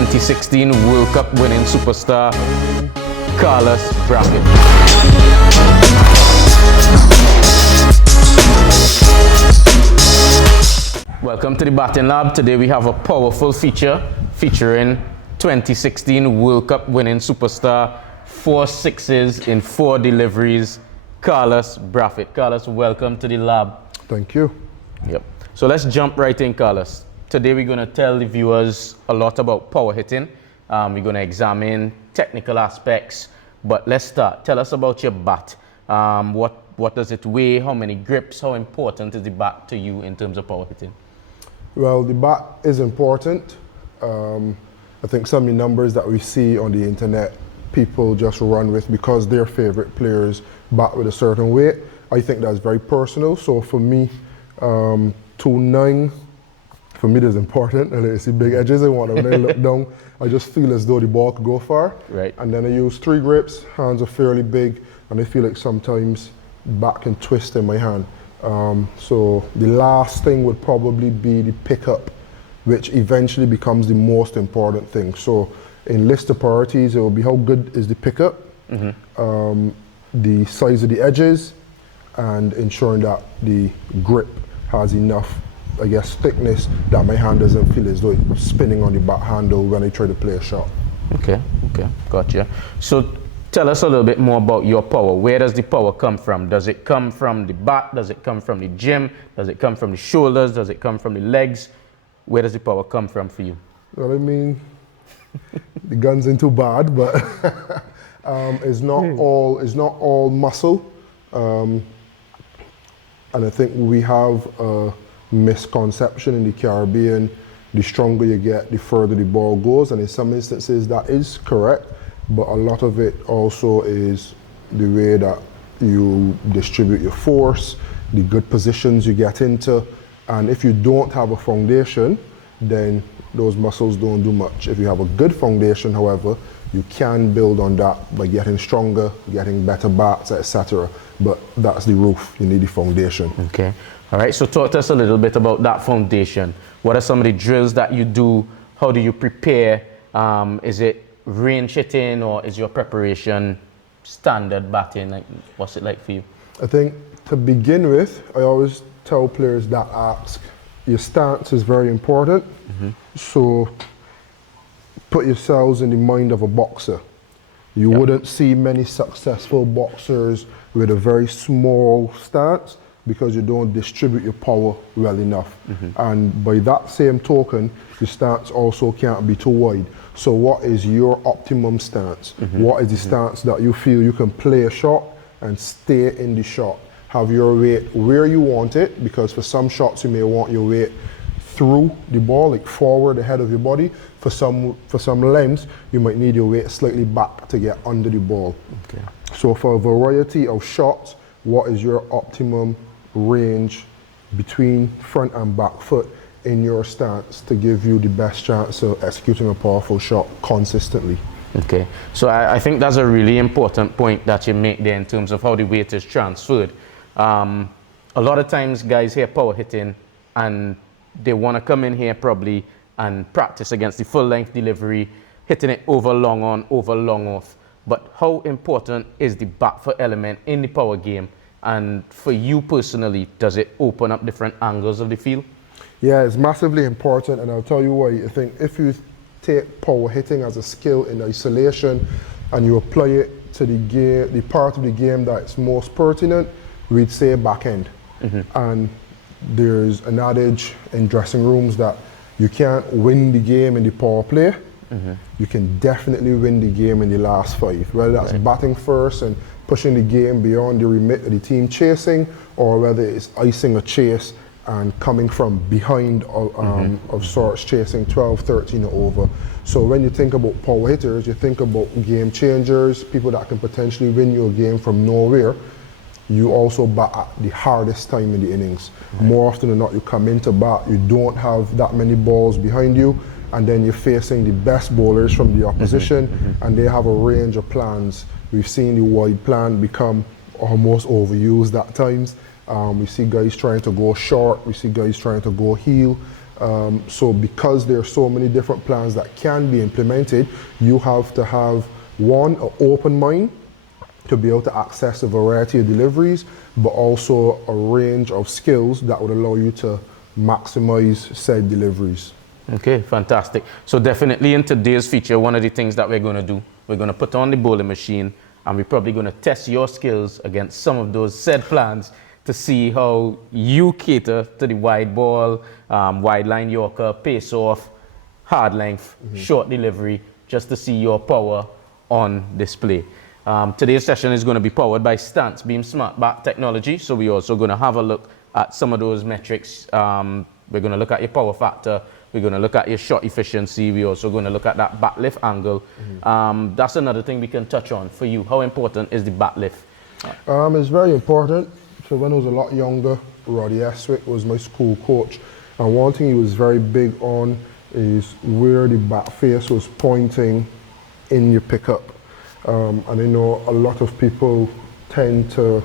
2016 World Cup winning superstar, Carlos Brathwaite. Welcome to the Batting Lab. Today we have a powerful feature featuring 2016 World Cup winning superstar, 4 sixes in 4 deliveries, Carlos Brathwaite. Carlos, welcome to the lab. Thank you. Yep. So let's jump right in, Carlos. Today we're going to tell the viewers a lot about power hitting. We're going to examine technical aspects, but let's start. Tell us about your bat. What does it weigh? How many grips? How important is the bat to you in terms of power hitting? Well, the bat is important. I think some of the numbers that we see on the internet, people just run with because their favorite players bat with a certain weight. I think that's very personal. So for me, 2.9, for me that's important. And I see big edges and when I look down, I just feel as though the ball could go far. Right. And then I use 3 grips, hands are fairly big, and I feel like sometimes bat can twist in my hand. So the last thing would probably be the pickup, which eventually becomes the most important thing. So in list of priorities, it will be how good is the pickup, the size of the edges, and ensuring that the grip has enough, I guess, thickness that my hand doesn't feel as though it's spinning on the bat handle when I try to play a shot. Okay, gotcha. So tell us a little bit more about your power. Where does the power come from? Does it come from the bat? Does it come from the gym? Does it come from the shoulders? Does it come from the legs? Where does the power come from for you? Well, I mean, the gun's ain't too bad, but it's not all muscle. And I think we have a misconception in the Caribbean. The stronger you get, the further the ball goes, and in some instances that is correct. But a lot of it also is the way that you distribute your force, the good positions you get into, and if you don't have a foundation, then those muscles don't do much. If you have a good foundation, however, you can build on that by getting stronger, getting better bats, etc. But that's the roof, you need the foundation. Okay, all right, so talk to us a little bit about that foundation. What are some of the drills that you do? How do you prepare? Is it range hitting, or is your preparation standard batting? Like, what's it like for you? I think to begin with, I always tell players that ask, your stance is very important. So put yourselves in the mind of a boxer. You wouldn't see many successful boxers with a very small stance because you don't distribute your power well enough. And by that same token, your stance also can't be too wide. So what is your optimum stance? What is the stance that you feel you can play a shot and stay in the shot? Have your weight where you want it, because for some shots you may want your weight through the ball, like forward ahead of your body. For some lengths, you might need your weight slightly back to get under the ball. Okay. So for a variety of shots, what is your optimum range between front and back foot in your stance to give you the best chance of executing a powerful shot consistently? Okay, so I think that's a really important point that you make there in terms of how the weight is transferred. A lot of times guys hear power hitting and they want to come in here probably and practice against the full length delivery, hitting it over long on, over long off. But how important is the back foot element in the power game? And for you personally, does it open up different angles of the field? Yeah, it's massively important, and I'll tell you why. I think if you take power hitting as a skill in isolation and you apply it to the game, the part of the game that's most pertinent, we'd say back end. And there's an adage in dressing rooms that you can't win the game in the power play. You can definitely win the game in the last 5, whether that's batting first and pushing the game beyond the remit of the team chasing, or whether it's icing a chase and coming from behind of sorts, chasing 12, 13 or over. So when you think about power hitters, you think about game changers, people that can potentially win you a game from nowhere. You also bat at the hardest time in the innings. More often than not, you come into bat, you don't have that many balls behind you, and then you're facing the best bowlers from the opposition, and they have a range of plans. We've seen the wide plan become almost overused at times. We see guys trying to go short, we see guys trying to go heel. So because there are so many different plans that can be implemented, you have to have one, an open mind to be able to access a variety of deliveries, but also a range of skills that would allow you to maximize said deliveries. Okay, fantastic. So definitely in today's feature, one of the things that we're going to do, we're going to put on the bowling machine, and we're probably going to test your skills against some of those said plans to see how you cater to the wide ball, wide line Yorker, pace off, hard length, short delivery, just to see your power on display. Today's session is going to be powered by Stance Beam Smart Bat technology. So we're also going to have a look at some of those metrics. We're going to look at your power factor. We're going to look at your shot efficiency. We're also going to look at that bat lift angle. That's another thing we can touch on for you. How important is the bat lift? It's very important. So when I was a lot younger, Roddy Eswick was my school coach. And one thing he was very big on is where the bat face was pointing in your pickup. And I know a lot of people tend to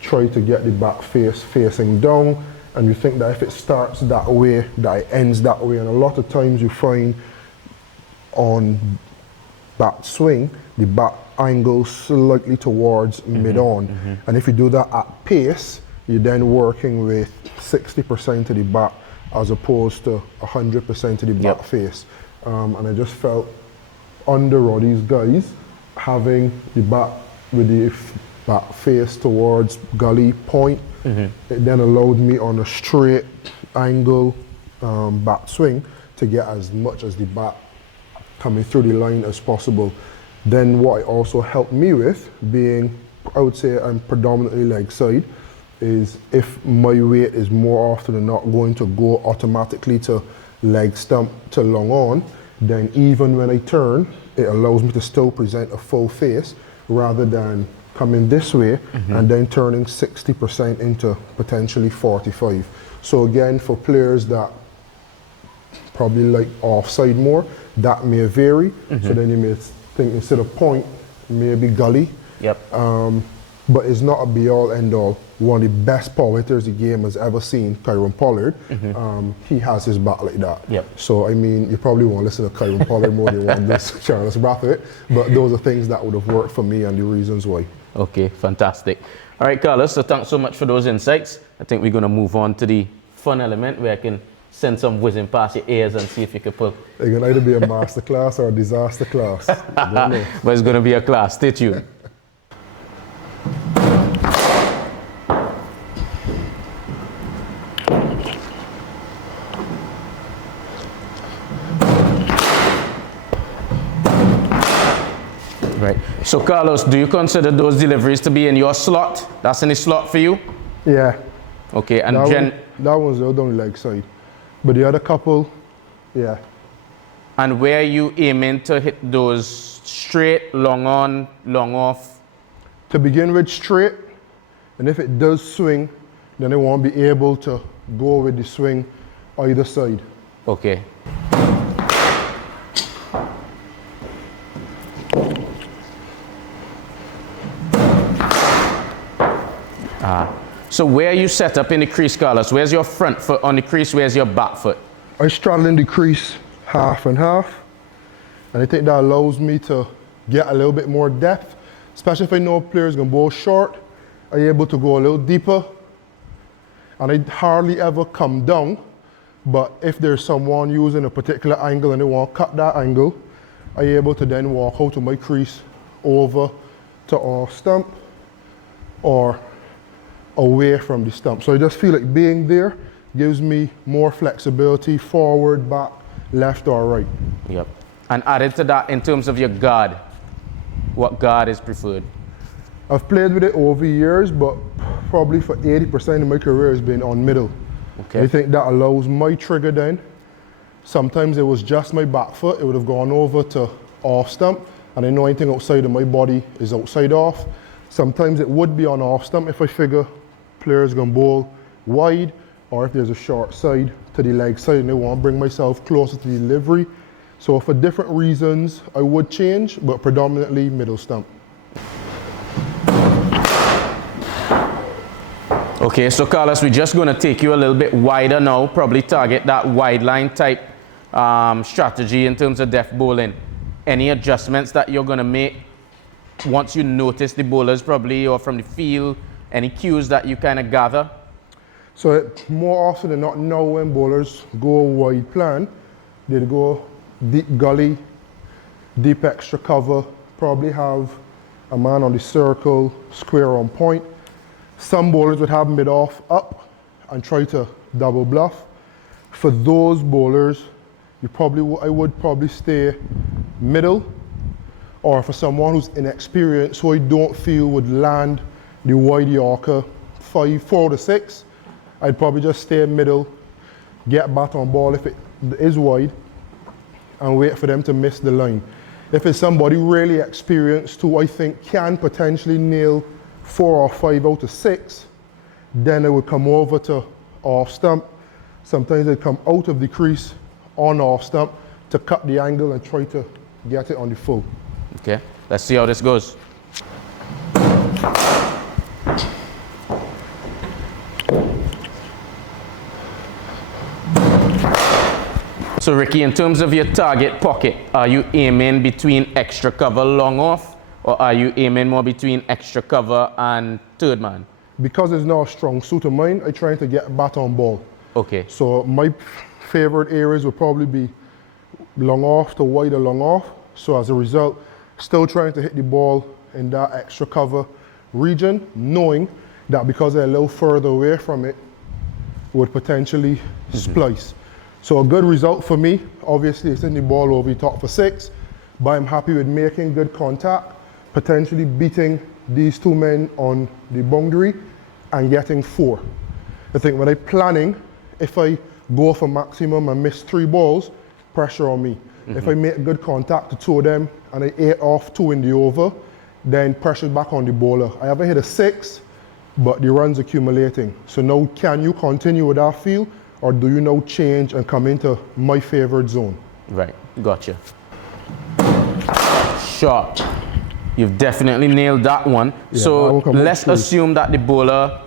try to get the bat face facing down, and you think that if it starts that way, that it ends that way. And a lot of times you find on bat swing, the bat angles slightly towards mid-on. And if you do that at pace, you're then working with 60% of the bat as opposed to 100% of the bat face. And I just felt under Roddy's guys, having the bat with the bat face towards gully point, it then allowed me on a straight angle bat swing to get as much as the bat coming through the line as possible. Then what it also helped me with, being, I would say I'm predominantly leg side, is if my weight is more often than not going to go automatically to leg stump to long on, then even when I turn, it allows me to still present a full face rather than coming this way and then turning 60% into potentially 45. So again, for players that probably like offside more, that may vary. So then you may think instead of point, maybe gully. But it's not a be-all, end-all. One of the best power hitters the game has ever seen, Kyron Pollard, he has his bat like that. So, I mean, you probably won't listen to Kyron Pollard more than you want this Charles Brathwaite, but those are things that would have worked for me and the reasons why. Okay, fantastic. All right, Carlos, so thanks so much for those insights. I think we're going to move on to the fun element where I can send some whizzing past your ears and see if you can pull. It can either be a master class or a disaster class. I don't know. But it's going to be a class. Stay tuned. Right. So Carlos, do you consider those deliveries to be in your slot? That's in the slot for you? Yeah. Okay, and that one's the only leg side. But the other couple, yeah. And where are you aiming to hit those straight, long on, long off? To begin with, straight. And if it does swing, then I won't be able to go with the swing either side. Okay. So where are you set up in the crease, Carlos? Where's your front foot on the crease? Where's your back foot? I straddle in the crease half and half. And I think that allows me to get a little bit more depth, especially if I know a player is going to bowl short. I'm able to go a little deeper. And I hardly ever come down. But if there's someone using a particular angle and they want to cut that angle, I'm able to then walk out of my crease over to off stump or away from the stump. So I just feel like being there gives me more flexibility, forward, back, left or right. Yep. And added to that, in terms of your guard, what guard is preferred? I've played with it over years, but probably for 80% of my career has been on middle. Okay. I think that allows my trigger then. Sometimes it was just my back foot, it would have gone over to off stump, and I know anything outside of my body is outside off. Sometimes it would be on off stump if I figure players gonna bowl wide, or if there's a short side to the leg side and I want to bring myself closer to the delivery. So for different reasons, I would change, but predominantly middle stump. Okay, so Carlos, we're just going to take you a little bit wider now, probably target that wide line type strategy in terms of depth bowling. Any adjustments that you're going to make once you notice the bowlers probably, or from the field, any cues that you kind of gather? So more often than not now when bowlers go wide plan, they go deep gully, deep extra cover, probably have a man on the circle, square on point. Some bowlers would have mid-off up and try to double bluff. For those bowlers, I would probably stay middle, or for someone who's inexperienced, who I don't feel would land the wide Yorker 4 to 6, I'd probably just stay middle, get bat on ball if it is wide, and wait for them to miss the line. If it's somebody really experienced who I think can potentially nail 4 or 5 out of 6, then I would come over to off stump. Sometimes they come out of the crease on off stump to cut the angle and try to get it on the full. Okay, let's see how this goes. So Ricky, in terms of your target pocket, are you aiming between extra cover long off, or are you aiming more between extra cover and third man? Because it's not a strong suit of mine, I'm trying to get bat on ball. Okay. So my favorite areas would probably be long off to wide or long off. So as a result, still trying to hit the ball in that extra cover region, knowing that because they're a little further away from it, would potentially splice. So a good result for me, obviously, is hitting the ball over the top for 6, but I'm happy with making good contact, potentially beating these 2 men on the boundary and getting 4. I think when I'm planning, if I go for maximum and miss 3 balls, pressure on me. If I make good contact to 2 of them and I 8 off 2 in the over, then pressure's back on the bowler. I haven't hit a 6, but the run's accumulating. So now, can you continue with that feel, or do you now change and come into my favorite zone? Right, gotcha. Sharp. You've definitely nailed that one. Yeah, so let's straight. assume that the bowler,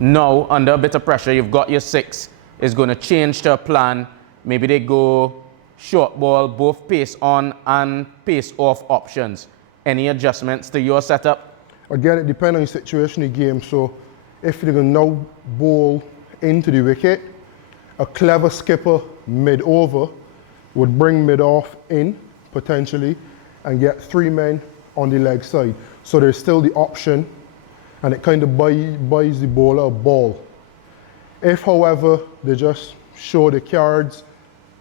now under a bit of pressure, you've got your 6, is going to change to a plan. Maybe they go short ball, both pace on and pace off options. Any adjustments to your setup? Again, it depends on the situation of the game. So if they're going to now bowl into the wicket, a clever skipper mid-over would bring mid-off in, potentially, and get 3 men on the leg side. So there's still the option, and it kind of buys the bowler a ball. If, however, they just show the cards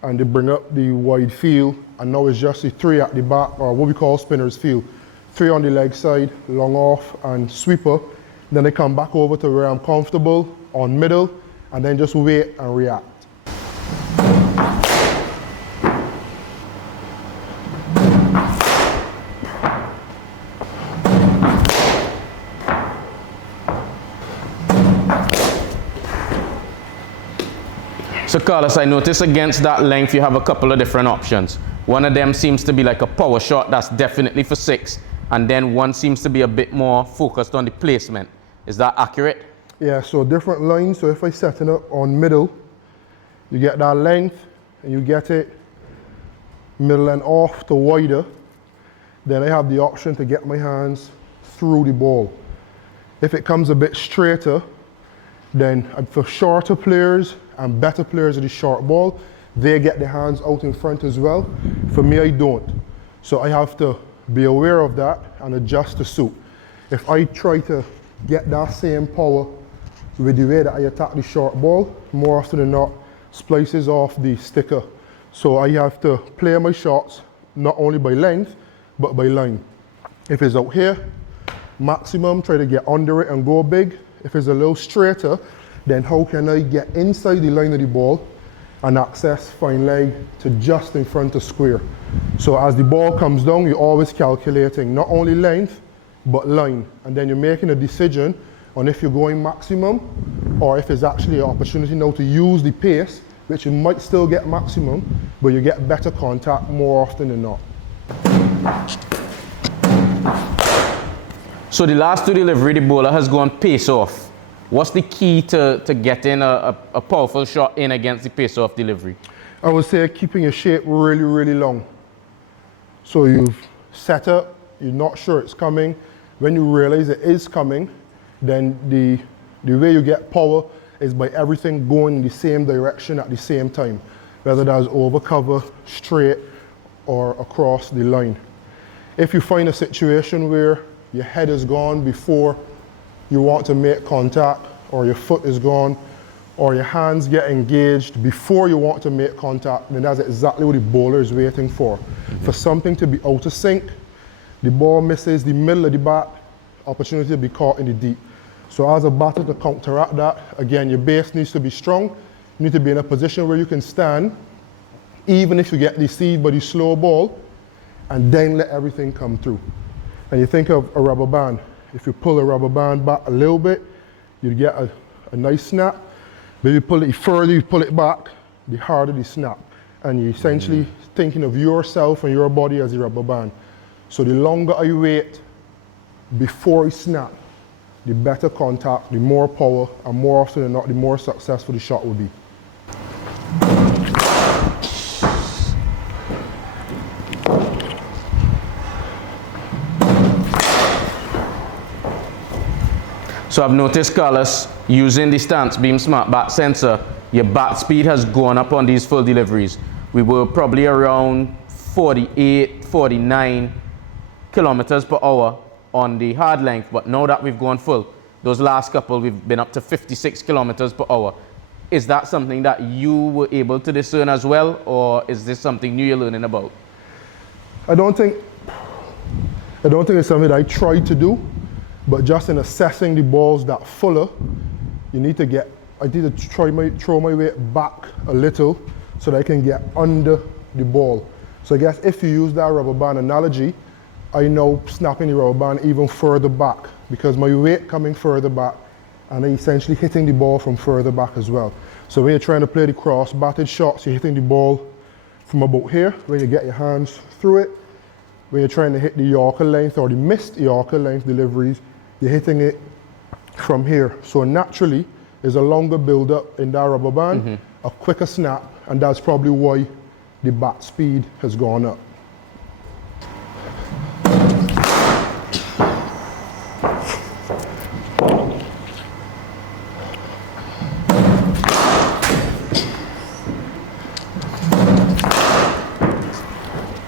and they bring up the wide field, and now it's just the 3 at the back, or what we call spinner's field, 3 on the leg side, long off and sweeper, then they come back over to where I'm comfortable, on middle, and then just wait and react. So Carlos, I notice against that length you have a couple of different options. One of them seems to be like a power shot, that's definitely for 6, and then one seems to be a bit more focused on the placement. Is that accurate? Yeah, so different lines. So if I set it up on middle, you get that length, and you get it middle and off to wider, then I have the option to get my hands through the ball. If it comes a bit straighter, then for shorter players and better players of the short ball, they get their hands out in front as well. For me, I don't. So I have to be aware of that and adjust to suit. If I try to get that same power with the way that I attack the short ball, more often than not, splices off the sticker. So I have to play my shots not only by length, but by line. If it's out here, maximum, try to get under it and go big. If it's a little straighter, then how can I get inside the line of the ball and access fine leg to just in front of square. So as the ball comes down, you're always calculating not only length, but line. And then you're making a decision on if you're going maximum or if there's actually an opportunity now to use the pace, which you might still get maximum, but you get better contact more often than not. So the last 2 delivery, the bowler has gone pace off. What's the key to getting a powerful shot in against the pace-off delivery? I would say keeping your shape really, really long. So you've set up, you're not sure it's coming. When you realize it is coming, then the way you get power is by everything going in the same direction at the same time, whether that's over cover, straight, or across the line. If you find a situation where your head is gone before you want to make contact, or your foot is gone, or your hands get engaged before you want to make contact, then that's exactly what the bowler is waiting for. For something to be out of sync, the ball misses the middle of the bat, opportunity to be caught in the deep. So as a batter to counteract that, again, your base needs to be strong. You need to be in a position where you can stand, even if you get deceived by the slow ball, and then let everything come through. And you think of a rubber band. If you pull a rubber band back a little bit, you get a nice snap. But if you pull it further, you pull it back, the harder the snap. And you're essentially thinking of yourself and your body as a rubber band. So the longer I wait before I snap, the better contact, the more power, and more often than not, the more successful the shot will be. So I've noticed, Carlos, using the Stance Beam Smart Bat sensor, your bat speed has gone up on these full deliveries. We were probably around 48, 49 kilometers per hour on the hard length, but now that we've gone full, those last couple, we've been up to 56 kilometers per hour. Is that something that you were able to discern as well, or is this something new you're learning about? I don't think it's something that I tried to do, but just in assessing the balls that fuller, I need to throw my weight back a little so that I can get under the ball. So I guess if you use that rubber band analogy, I know snapping the rubber band even further back because my weight coming further back and I essentially hitting the ball from further back as well. So when you're trying to play the cross batted shots, you're hitting the ball from about here, when you get your hands through it. When you're trying to hit the Yorker length or the missed Yorker length deliveries, you're hitting it from here. So naturally, there's a longer build up in that rubber band, a quicker snap, and that's probably why the bat speed has gone up.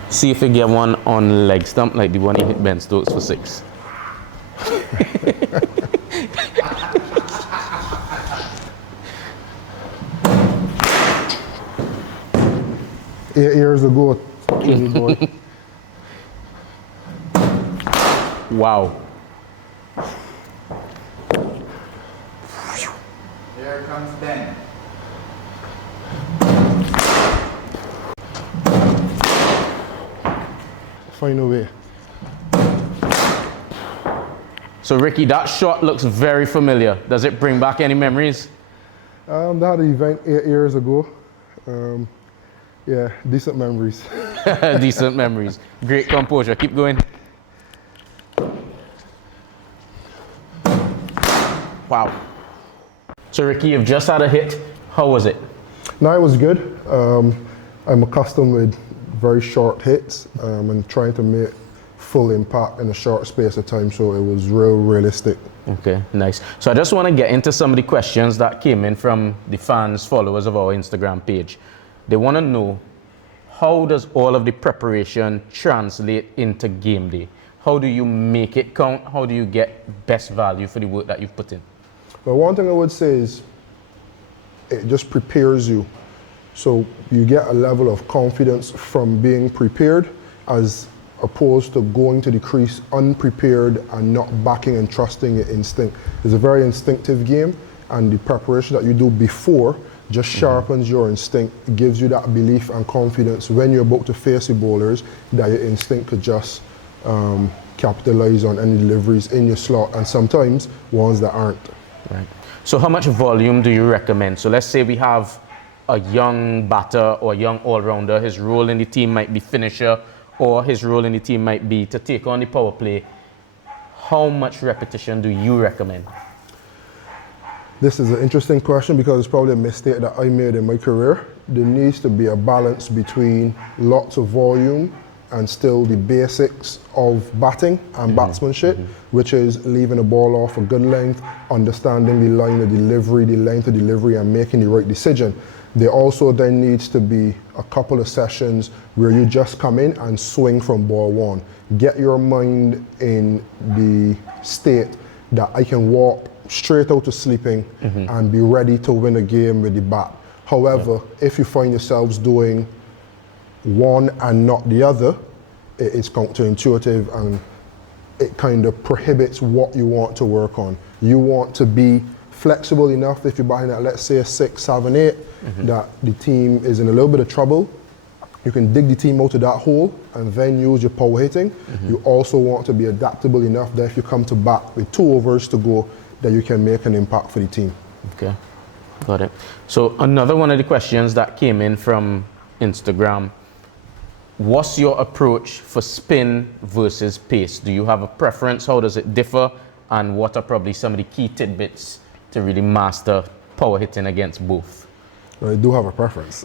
See if you get one on leg stump like the one he hit Ben Stokes for 6. 8 years ago, boy. Wow. Here comes Ben. Find a way. So Ricky, that shot looks very familiar. Does it bring back any memories? That event 8 years ago. Yeah, decent memories. Decent memories. Great composure. Keep going. Wow. So Ricky, you've just had a hit. How was it? No, it was good. I'm accustomed with very short hits and trying to make full impact in a short space of time, so it was realistic. Okay, nice. So I just want to get into some of the questions that came in from the fans, followers of our Instagram page. They want to know, how does all of the preparation translate into game day? How do you make it count? How do you get best value for the work that you've put in? Well, one thing I would say is it just prepares you. So you get a level of confidence from being prepared as opposed to going to the crease unprepared and not backing and trusting your instinct. It's a very instinctive game, and the preparation that you do before just sharpens your instinct. It gives you that belief and confidence when you're about to face the bowlers that your instinct could just capitalize on any deliveries in your slot, and sometimes ones that aren't. Right. So how much volume do you recommend? So let's say we have a young batter or young all-rounder. His role in the team might be finisher, or his role in the team might be to take on the power play. How much repetition do you recommend? This is an interesting question because it's probably a mistake that I made in my career. There needs to be a balance between lots of volume and still the basics of batting and batsmanship, which is leaving the ball off a good length, understanding the line of delivery, the length of delivery, and making the right decision. There also then needs to be a couple of sessions where you just come in and swing from ball one. Get your mind in the state that I can walk straight out to sleeping and be ready to win a game with the bat. However, if you find yourselves doing one and not the other, it is counterintuitive and it kind of prohibits what you want to work on. You want to be flexible enough if you're batting at, let's say, a 6, 7, 8, that the team is in a little bit of trouble. You can dig the team out of that hole and then use your power hitting. You also want to be adaptable enough that if you come to bat with 2 overs to go, that you can make an impact for the team. Okay, got it. So another one of the questions that came in from Instagram, what's your approach for spin versus pace? Do you have a preference? How does it differ? And what are probably some of the key tidbits to really master power hitting against both? I do have a preference.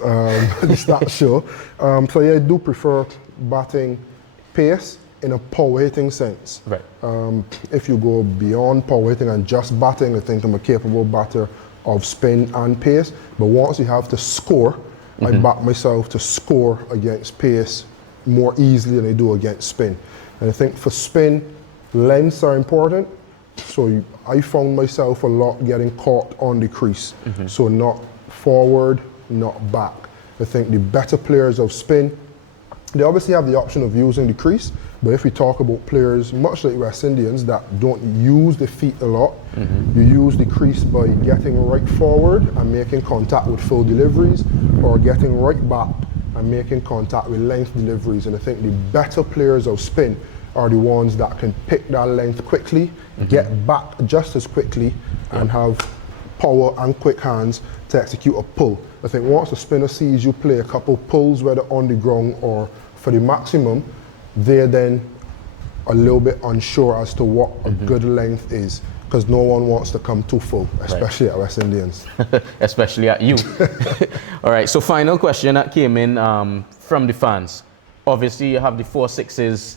It's not sure. So yeah, I do prefer batting pace in a power hitting sense. Right. If you go beyond power hitting and just batting, I think I'm a capable batter of spin and pace. But once you have to score, I back myself to score against pace more easily than I do against spin. And I think for spin, lengths are important. So I found myself a lot getting caught on the crease. So not forward, not back. I think the better players of spin, they obviously have the option of using the crease, but if we talk about players much like West Indians that don't use the feet a lot, you use the crease by getting right forward and making contact with full deliveries, or getting right back and making contact with length deliveries. And I think the better players of spin are the ones that can pick that length quickly, get back just as quickly, and have power and quick hands to execute a pull. I think once a spinner sees you play a couple pulls, whether on the ground or for the maximum, they're then a little bit unsure as to what a good length is, because no one wants to come too full, especially at West Indians. Especially at you. All right, so final question that came in from the fans. Obviously, you have the 4 6s,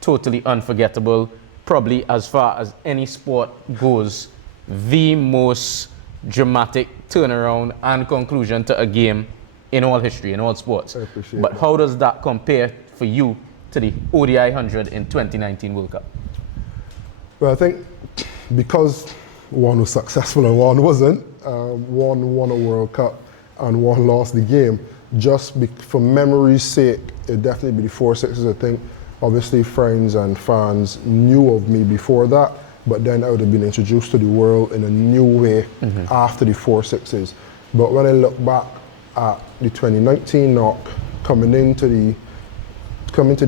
totally unforgettable, probably as far as any sport goes, the most dramatic turnaround and conclusion to a game in all history, in all sports. I appreciate But that. how does that compare for you to the ODI 100 in 2019 World Cup? Well, I think because one was successful and one wasn't, one won a World Cup and one lost the game, for memory's sake, it'd definitely be the 4 6s. I think obviously friends and fans knew of me before that, but then I would have been introduced to the world in a new way after the 4 6s. But when I look back at the 2019 knock, coming into the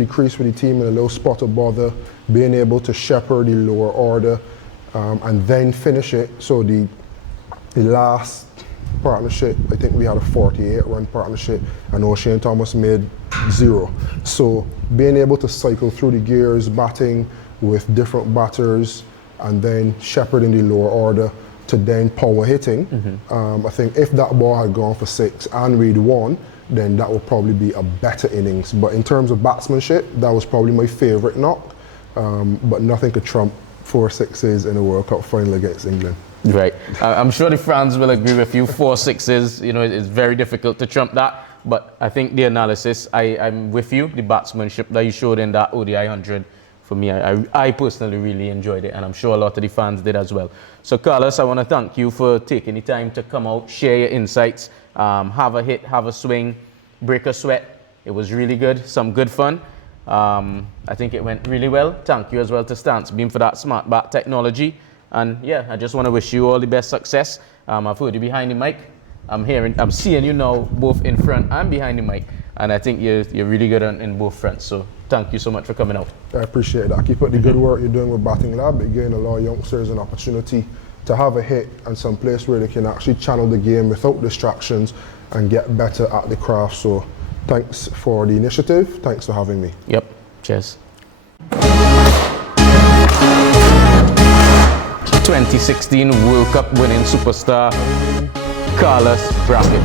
crease with the team in a low spot of bother, being able to shepherd the lower order, and then finish it. So the last partnership, I think we had a 48-run partnership, and O'Shane Thomas made 0. So being able to cycle through the gears, batting with different batters, and then shepherding the lower order to then power hitting, I think if that ball had gone for 6 and we'd won, then that would probably be a better innings. But in terms of batsmanship, that was probably my favourite knock, but nothing could trump 4 6s in a World Cup final against England. Right. I'm sure the fans will agree with you. 4 6s, you know, it's very difficult to trump that. But I think the analysis, I'm with you. The batsmanship that you showed in that ODI 100, for me, I personally really enjoyed it, and I'm sure a lot of the fans did as well. So, Carlos, I want to thank you for taking the time to come out, share your insights, have a hit, have a swing, break a sweat. It was really good, some good fun. I think it went really well. Thank you as well to Stance Beam for that smart bat technology. And yeah, I just want to wish you all the best success. I've heard you behind the mic. I'm seeing you now both in front and behind the mic. And I think you're really good in both fronts. So thank you so much for coming out. I appreciate that. Keep up the good work you're doing with Batting Lab. It giving a lot of youngsters an opportunity to have a hit and some place where they can actually channel the game without distractions and get better at the craft. So thanks for the initiative. Thanks for having me. Yep. Cheers. 2016 World Cup winning superstar, Carlos Brackett.